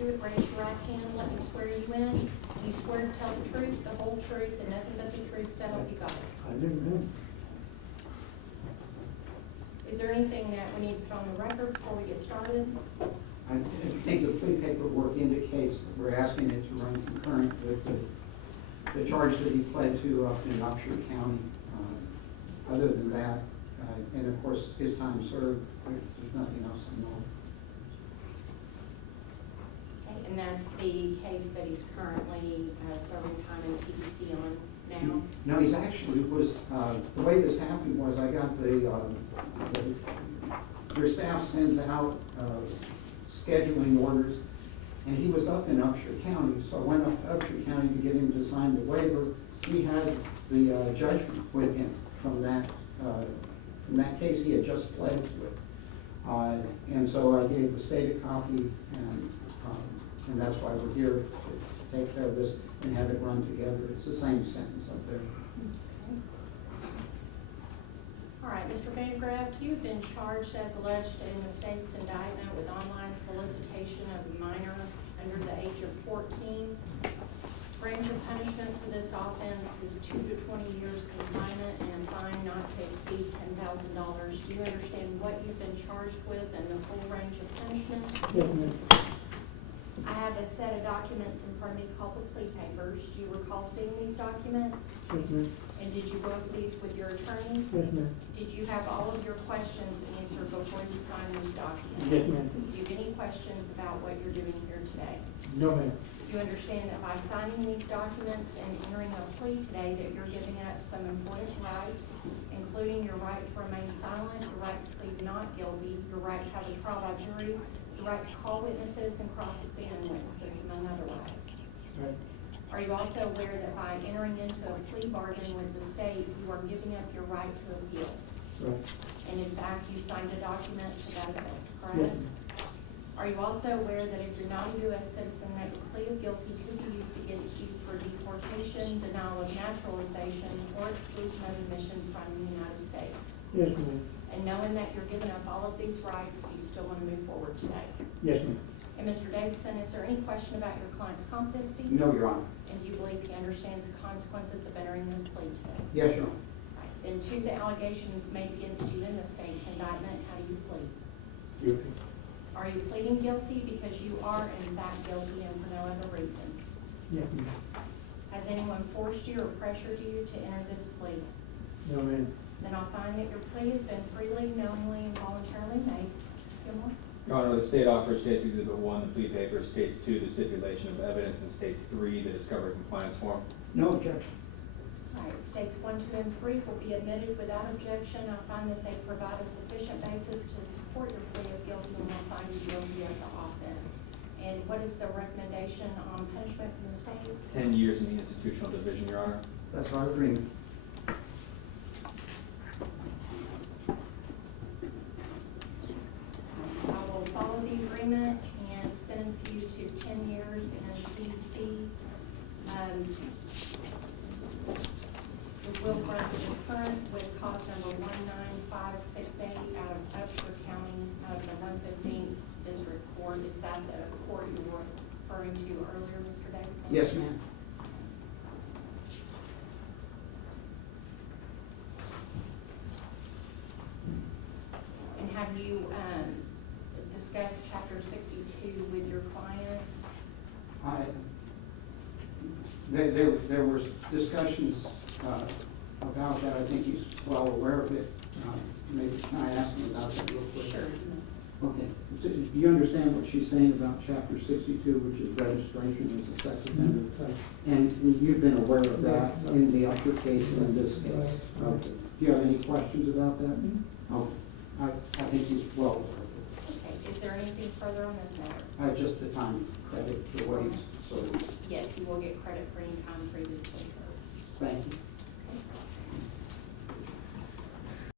to it, raise your right hand, let me swear you in. Do you swear to tell the truth, the whole truth, and nothing but the truth, so help you God? I do, ma'am. Is there anything that we need to put on the record before we get started? I think the plea paperwork indicates that we're asking it to run concurrent with the charge that he pled to up in Upshur County. Other than that, and of course, his time served, there's nothing else to know. Okay, and that's the case that he's currently serving time in TBC on now? No, he's actually was, the way this happened was I got your staff sends out scheduling orders, and he was up in Upshur County, so I went up to Upshur County to get him to sign the waiver. He had the judgment with him from that case he had just pled to it. And so I gave the state a copy, and that's why we're here to take care of this and have it run together. It's the same sentence up there. Okay. All right, Mr. Van Graft, you've been charged as alleged in the state's indictment with online solicitation of a minor under the age of 14. Range of punishment for this offense is 2 to 20 years confinement and a fine not to exceed $10,000. Do you understand what you've been charged with and the full range of punishment? Yes, ma'am. I have a set of documents in front of me called the plea papers. Do you recall seeing these documents? Yes, ma'am. And did you go over these with your attorney? Yes, ma'am. Did you have all of your questions answered before you signed these documents? Yes, ma'am. Do you have any questions about what you're doing here today? No, ma'am. You understand that by signing these documents and entering a plea today that you're giving up some important rights, including your right to remain silent, your right to plead not guilty, your right to have a trial by jury, your right to call witnesses and cross-examine witnesses, among other rights. Right. Are you also aware that by entering into a plea bargain with the state, you are giving up your right to appeal? Right. And in fact, you signed a document to that effect, Yes, correct? ma'am. Are you also aware that if you're not a U.S. citizen, that your plea of guilty could be used against you for deportation, denial of naturalization, or exclusion of admission from the United States? Yes, ma'am. And knowing that you're giving up all of these rights, do you still want to move forward today? Yes, ma'am. And Mr. Davidson, is there any question about your client's competency? No, Your Honor. And do you believe he understands the consequences of entering this plea today? Yes, Your Honor. Right. Then to the allegations made against you in the state's indictment, how do you plead? Guilty. Are you pleading guilty because you are in fact guilty and for no other reason? Yes, ma'am. Has anyone forced you or pressured you to enter this plea? No, ma'am. Then I'll find that your plea has been freely, knowingly, and voluntarily made. Gilmore? Your Honor, the state offers states Exhibit 1, the plea paper, states 2, the stipulation of evidence, and states 3, the discovery compliance form. No objection. All right, states 1, 2, and 3 will be admitted without objection. I'll find that they provide a sufficient basis to support your plea of guilty, and we'll find you guilty of the offense. And what is the recommendation on punishment from the state? 10 years in the institutional division, Your Honor. That's our agreement. I will follow the agreement and sentence you to 10 years in TBC. The will run concurrent with cause number 19568 out of Upshur County of the 115th District Court. Is that the court you were referring to earlier, Mr. Davidson? Yes, ma'am. And have you discussed Chapter 62 with your client? There were discussions about that. I think he's well aware of it. Maybe can I ask him about that real quick? Sure. Okay. So do you understand what she's saying about Chapter 62, which is registration as a sex offender? Right. And you've been aware of that in the Upshur case and in this case? Right. Okay. Do you have any questions about that? Okay. I think he's well aware of it. Okay, is there anything further on this matter? Just the time credit for what he's, so, Yes, you will get credit for any time previously served. thank you.